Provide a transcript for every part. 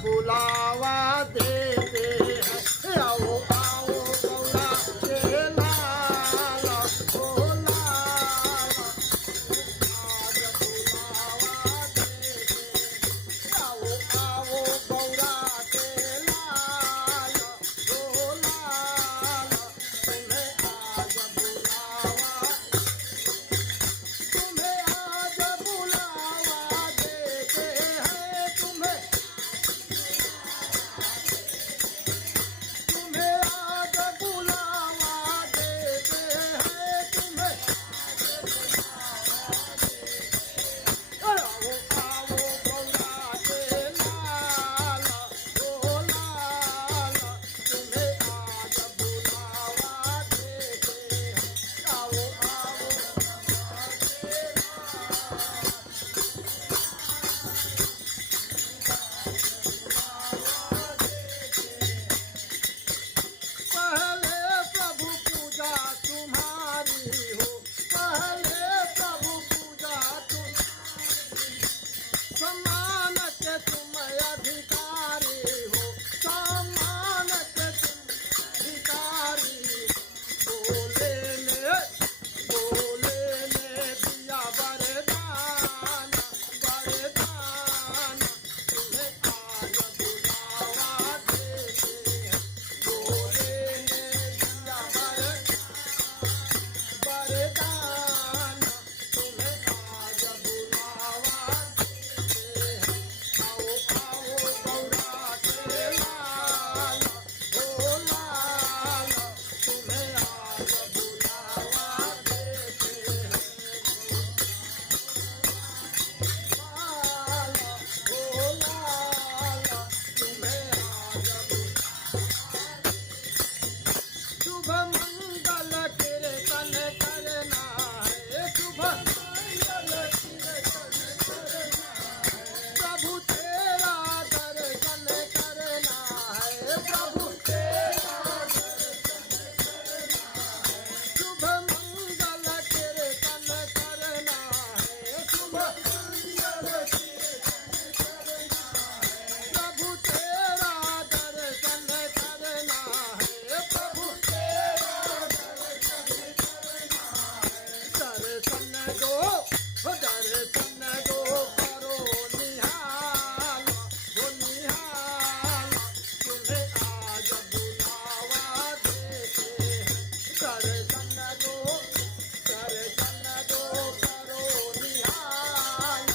बुलावा देते हैं। आओ आओ गौरा के लाल, ओ लाल, आज बुलावा देते हैं। आओ आओ गौरा के लाल, ओ लाल, तुम्हें आज बुलावा, तुम्हें आज बुलावा देते हैं। तुम्हें आज बुलावा देते हैं। तुम्हें आओ आओ गौरा के लाल, ओ लाल, तुम्हें आज बुलावा देते हैं। आओ आओ पहले प्रभु पूजा तुम्हारी हो, पहले प्रभु पूजा तुम, सम्मान के तुम अधिकारी हो, सम्मान के तुम अधिकारी। बोले ने दिया वरदान, वरदान, तुम्हें आज बुलावा देते हैं। बोले ने दिया वरदान, तुम्हें आज बुलावा देते हैं। आओ आओ गौरा के लाल, ओ लाल, तुम्हें आज बुलावा देते हैं। लाल, ओ लाल, तुम्हें आज शुभ मंगल कीर्तन करना है, शुभ मंगल कीर्तन करना है। प्रभु तेरा दर्शन करना है, प्रभु तेरा दर्शन करना है। शुभ मंगल कीर्तन करना है, शुभ मंगल कीर्तन करना है। प्रभु तेरा दर्शन करना है, प्रभु तेरा दर्शन करना है। दर्शन दो, दर्शन दो, करो निहाल, हो निहाल, तुम्हें आज बुलावा देते हैं। दर्शन दो, करो निहाल,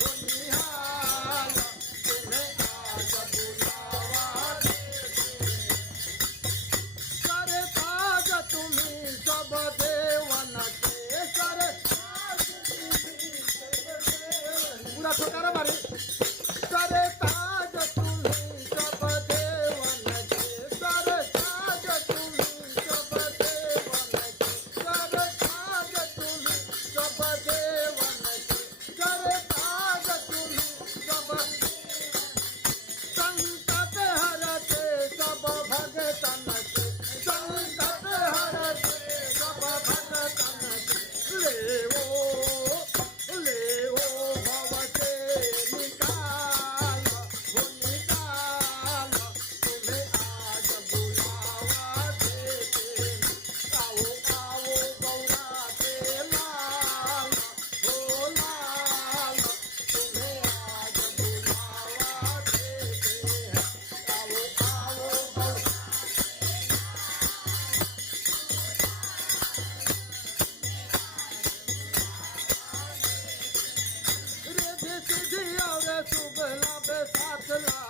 हो निहाल, तुम्हें आज बुलावा देते हैं। सरे ताज तुम्ही सब देवन के, सरे पूरा ठोकारा मारे। सरे ताज तुम्ही सब देवन के, सरे ताज तुम्ही सब देवन के, सरे ताज तुम्ही सब देवन के, सरे ताज तुम्ही सब संकट हरते सब भगतन के, संकट हरते सब भगतन के। ले ओ भव से निकाल, हो निकाल, तुम्हें आज बुलावा देते हैं। आओ आओ गौरा के लाल, हो लाल, तुम्हें आज बुलावा देते हैं। आओ आओ गौरा रिद्धि सिद्धि और शुभ लाभ साथ ला